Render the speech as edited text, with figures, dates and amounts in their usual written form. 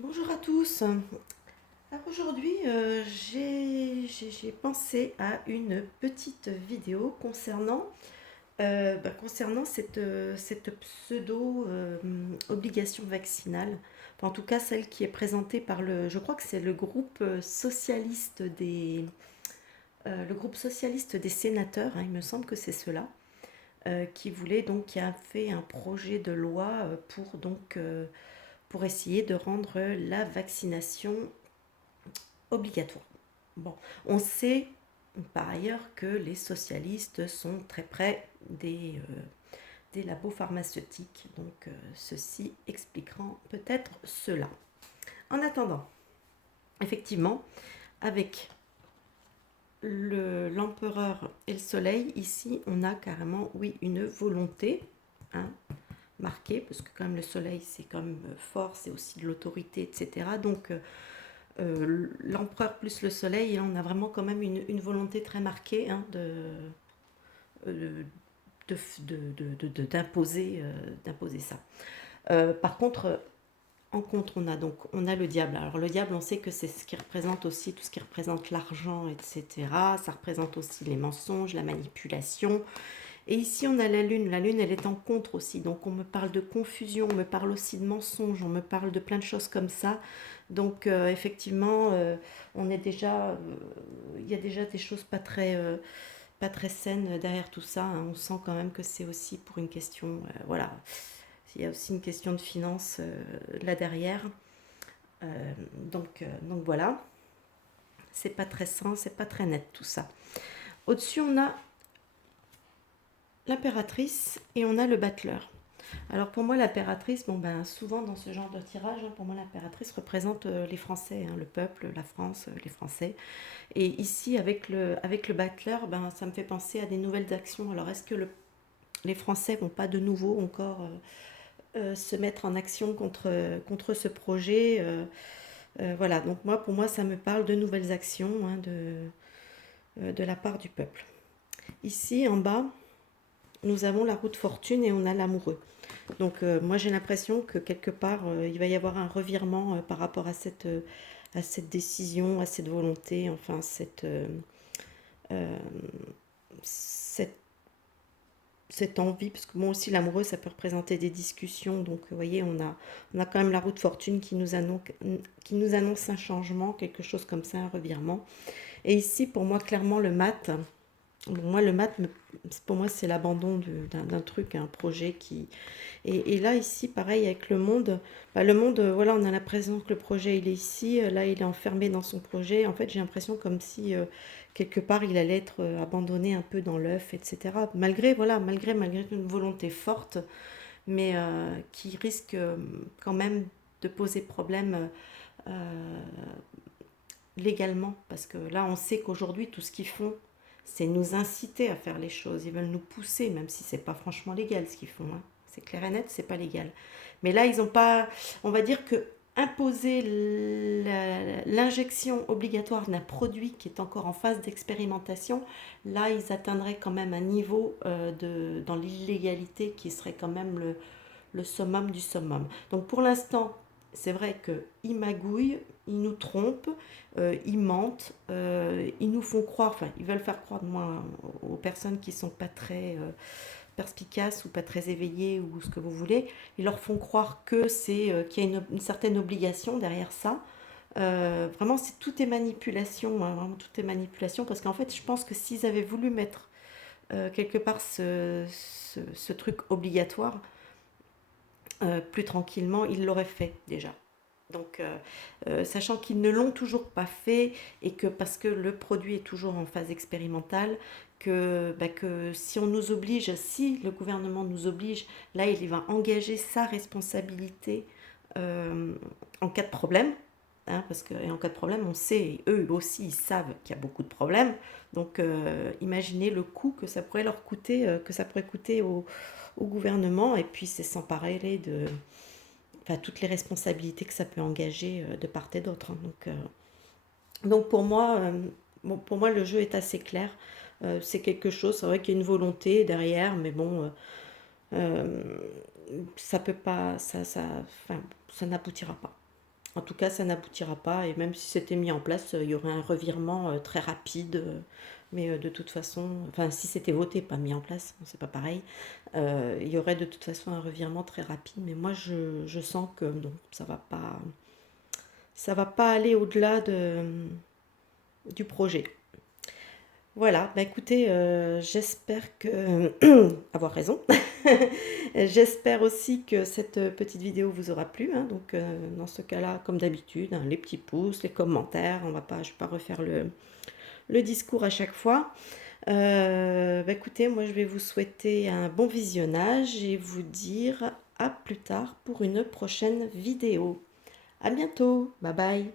Bonjour à tous. Alors aujourd'hui, j'ai pensé à une petite vidéo concernant cette pseudo-obligation vaccinale. Enfin, en tout cas, celle qui est présentée par je crois que c'est le groupe socialiste le groupe socialiste des sénateurs, hein, il me semble que c'est cela, qui a fait un projet de loi pour essayer de rendre la vaccination obligatoire. Bon, on sait par ailleurs que les socialistes sont très près des labos pharmaceutiques, donc ceci expliquera peut-être cela. En attendant, effectivement, avec l'empereur et le soleil, ici on a carrément, oui, une volonté, hein, marquée, parce que quand même le soleil c'est quand même fort, c'est aussi de l'autorité, etc. Donc l'empereur plus le soleil, et là on a vraiment quand même une volonté très marquée, hein, euh, d'imposer ça. Par contre, en contre, on a le diable. Alors le diable, on sait que c'est ce qui représente aussi tout ce qui représente l'argent, etc. Ça représente aussi les mensonges, la manipulation. Et ici, on a la lune. La lune, elle est en contre aussi. Donc, on me parle de confusion, on me parle aussi de mensonges, on me parle de plein de choses comme ça. Donc, effectivement, on est déjà, il y a déjà des choses pas très saines derrière tout ça, hein. On sent quand même que c'est aussi pour une question, voilà. Il y a aussi une question de finance là derrière. Donc voilà, c'est pas très sain, c'est pas très net tout ça. Au-dessus, on a l'impératrice et on a le battleur. Alors pour moi, l'impératrice, bon ben souvent dans ce genre de tirage, hein, pour moi l'impératrice représente les Français, hein, le peuple, la France, les Français. Et ici avec le battleur, ben ça me fait penser à des nouvelles actions. Alors est-ce que les Français vont pas de nouveau encore se mettre en action contre ce projet voilà, donc pour moi, ça me parle de nouvelles actions, hein, de la part du peuple. Ici, en bas, nous avons la roue de fortune et on a l'amoureux. Donc moi j'ai l'impression que quelque part il va y avoir un revirement par rapport à cette décision, à cette volonté, enfin euh, cette, cette envie, parce que moi aussi l'amoureux ça peut représenter des discussions, donc vous voyez on a quand même la roue de fortune qui nous annonce un changement, quelque chose comme ça, un revirement. Et ici pour moi clairement le mat. Moi, le mat, pour moi, c'est l'abandon d'un truc, un projet qui... Et là, ici, pareil, avec le monde, bah, le monde, voilà, on a l'impression que le projet, il est ici, là, il est enfermé dans son projet. En fait, j'ai l'impression comme si, quelque part, il allait être abandonné un peu dans l'œuf, etc. Malgré, voilà, malgré une volonté forte, mais qui risque quand même de poser problème euh, légalement. Parce que là, on sait qu'aujourd'hui, tout ce qu'ils font, c'est nous inciter à faire les choses. Ils veulent nous pousser, même si c'est pas franchement légal ce qu'ils font, hein. C'est clair et net, c'est pas légal. Mais là, ils n'ont pas. On va dire que imposer l'injection obligatoire d'un produit qui est encore en phase d'expérimentation, là, ils atteindraient quand même un niveau dans l'illégalité qui serait quand même le summum du summum. Donc pour l'instant, c'est vrai qu'ils magouillent, ils nous trompent, ils mentent, ils nous font croire, enfin ils veulent faire croire de moi aux personnes qui sont pas très perspicaces ou pas très éveillées ou ce que vous voulez, ils leur font croire que qu'il y a une certaine obligation derrière ça. Vraiment, tout est manipulation, hein, vraiment tout est manipulation, parce qu'en fait, je pense que s'ils avaient voulu mettre quelque part ce truc obligatoire, plus tranquillement, ils l'auraient fait déjà. Donc, sachant qu'ils ne l'ont toujours pas fait et que parce que le produit est toujours en phase expérimentale, que si on nous oblige, si le gouvernement nous oblige, là, il va engager sa responsabilité euh, en cas de problème. Hein, parce que, et en cas de problème, on sait, eux aussi, ils savent qu'il y a beaucoup de problèmes. Donc, imaginez le coût que ça pourrait leur coûter, que ça pourrait coûter au gouvernement, et puis c'est s'emparer enfin, toutes les responsabilités que ça peut engager de part et d'autre, hein. Donc pour moi, le jeu est assez clair. C'est quelque chose, c'est vrai qu'il y a une volonté derrière, mais bon, ça peut pas, enfin, ça n'aboutira pas. En tout cas, ça n'aboutira pas et même si c'était mis en place, il y aurait un revirement, très rapide, mais de toute façon enfin si c'était voté, pas mis en place, bon, c'est pas pareil, il y aurait de toute façon un revirement très rapide, mais moi je sens que non, ça va pas aller au-delà du projet. Voilà, bah écoutez, j'espère que avoir raison. J'espère aussi que cette petite vidéo vous aura plu, hein, donc dans ce cas-là, comme d'habitude, hein, les petits pouces, les commentaires, je vais pas refaire le discours à chaque fois. Bah écoutez, moi je vais vous souhaiter un bon visionnage et vous dire à plus tard pour une prochaine vidéo. À bientôt, bye bye.